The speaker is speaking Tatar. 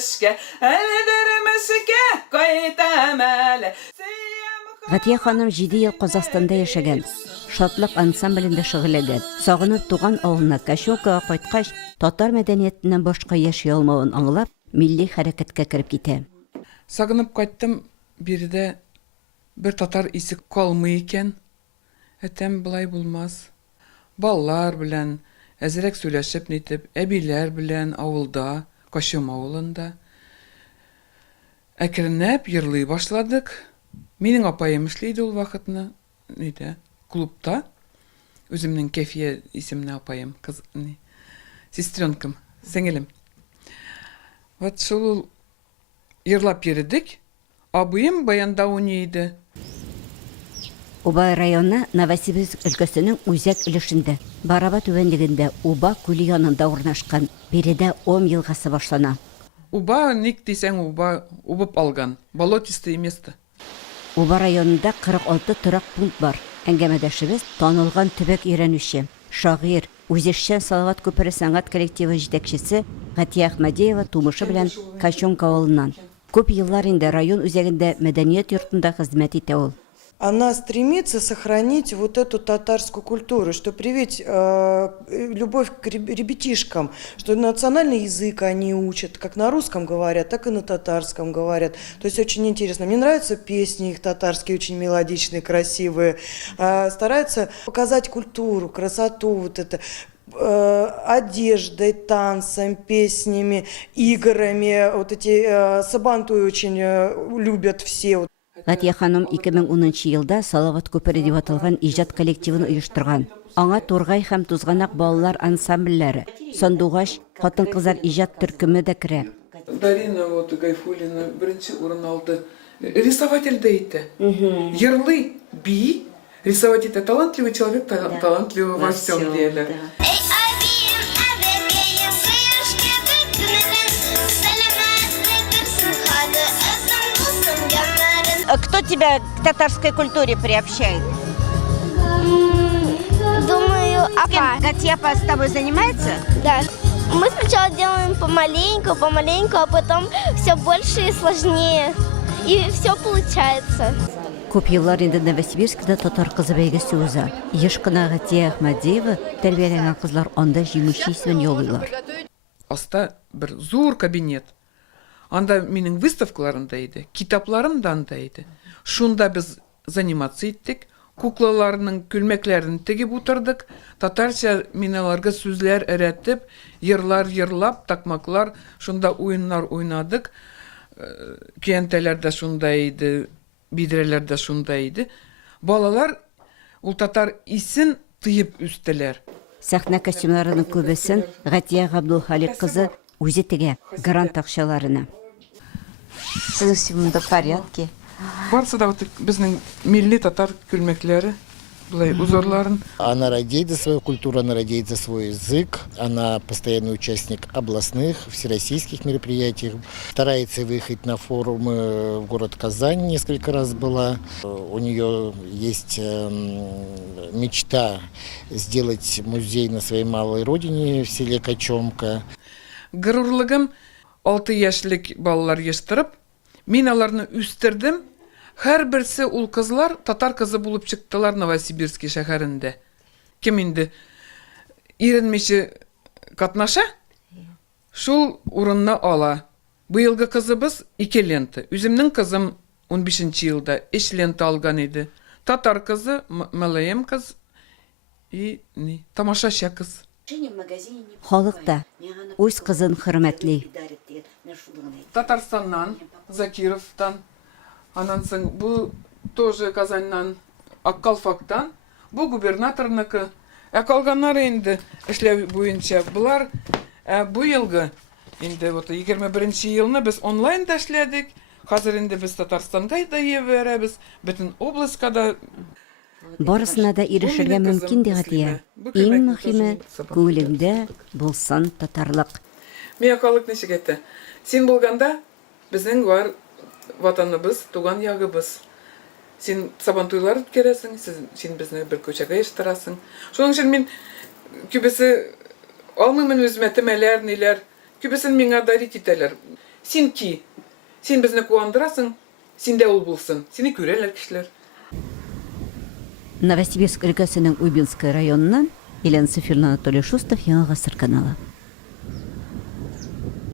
Дөшке, әлдермешке қайтам әлі. Гатия ханым 7 ел Казакстанда яшәгән. Шатлык ансамблендә шөгыльләгән. Сагынып туган авылына Кашокага кайткач, татар мәдәниятеннән башка яши алмавын аңлап, милли хәрәкәткә кереп китә. Сагынып кайттым, биредә бер татар исе калмый икән. Әтәм булай булмас. Баллар белән әзрәк сөйләшеп нитеп, әбиләр белән авылда, Кашым авылында. Әкренләп йырлый башладык. Минең апаем эшләйде ул вакытны, клубта. Үземнең Кәфия исемле апаем, кыз, сестренкам, сеңелем. Вот шул йырлап йөрдек. Абыем баянда уйнайды. Уба районы Новосибирск өлкәсенең Үзәк өлешендә, Бараба түбәнлегендә Уба күле янында урнашкан. Биредә 10 елгасы башлана. Уба ник дисәң уба убып алган. Болотистое место. Уба районында 46 торак пункт бар. Әңгәмәдәшебез танылган төбәк өйрәнүче, шагыйрь, Үзешчән Салават күпере сәнгать коллективы җитәкчесе Гатия Ахмадеева тумышы белән Кашонка авылыннан. Күп еллар инде район үзәгендә мәдәният йортында хезмәт итә ул. Она стремится сохранить вот эту татарскую культуру, что привить любовь к ребятишкам, что национальный язык они учат, как на русском говорят, так и на татарском говорят. То есть очень интересно. Мне нравятся песни их татарские, очень мелодичные, красивые. Стараются показать культуру, красоту, вот это одеждой, танцем, песнями, играми. Вот эти сабантуи очень любят все. Гатия ханым 2010 елда Салават күпере дип аталган иҗат коллективын оештырган. Аңа Тургай һәм Тузганак балалар ансамбльләре, Сандугач, хатын-кызлар иҗат төркеме дә керә. Дарина Гайфуллина беренче урын алды. Рисователь дейте. Йырлый, би, рисовать это талантливый человек, талантливый во всем деле. Кто тебя к татарской культуре приобщает? Думаю, апа. Гатия с тобой занимается? Да. Мы сначала делаем помаленьку, а потом все больше и сложнее. И все получается. Күп еллар инде Новосибирскда татар кызы бәйгесе уза. Еш кына Гатия Ахмадеева тәрбияләгән кызлар анда җиңүче исемен яулыйлар. Аста бер зур кабинет. Анда минең выставкаларым да иде, китапларым да анда иде. Шунда без заниматься иттек, куклаларның күлмәкләрен тегеп утырдык, татарча миналарга сүзләр өйрәтеп, йырлар йырлап, такмаклар, шунда уеннар уйнадык. Көянтәләр дә шунда иде, бидрәләр дә шунда иде. Балалар ул татар исен тыеп үстеләр. Сәхнә костюмнарының күбесен Гатия Габдулхалик кызы үзе тегә грант акчаларына. Все в порядке. Барсы да безнең милли татар күлмәкләре, булай узорларын. Она радеет за свою культуру, она радеет за свой язык. Она постоянный участник областных, всероссийских мероприятий. Старается выехать на форумы в город Казань, несколько раз была. У нее есть мечта сделать музей на своей малой родине в селе Качомка. Горурлыгым 6 яшьлек балалар естырып, мин аларны үстердем. Һәр берсе ул кызлар татар кызы булып чыктылар Новосибирск шәһәрендә. Кем инде иренмичә катнаша, шул урынны ала. Быелгы кызыбыз 2 лента. Үземнең кызым 15 елда 3 лента алган иде. Татар кызы, малаем кыз и тамашачы кыз. Халыкта үз кызын хөрмәтли. Татарстаннан, Закировтан, анан соң бу тоже Казаньнан, Аккалфактан, бу губернаторныкы. Калганнары инде эшләү буенча булар бу елгы инде 21 елны без онлайн да эшләдек. Хәзер инде без Татарстанга да йөрәбез, бөтен областька да. Барысына да ирешергә мөмкин ди Гатия. Иң мөһиме күңелеңдә булсын татарлык. Миякалык ничек әйтә? Син булганда безнең бар ватаныбыз, туган ягыбыз. Син сабантуйлар үткәрәсең, син безне бер көчәгә яштырасың. Шуның өчен мин күбесе алмыймын үземә тәмәләр, ниләр, күбесен миңа дарит итәләр. Син ки, син безне куандырасың, синдә ул булсын. Сине күрәләр кешеләр. Новосибирск өлкәсенең Уйбинская районыннан Елена Цифирна, Анатолий Шустов, Яңа Гасыр каналы.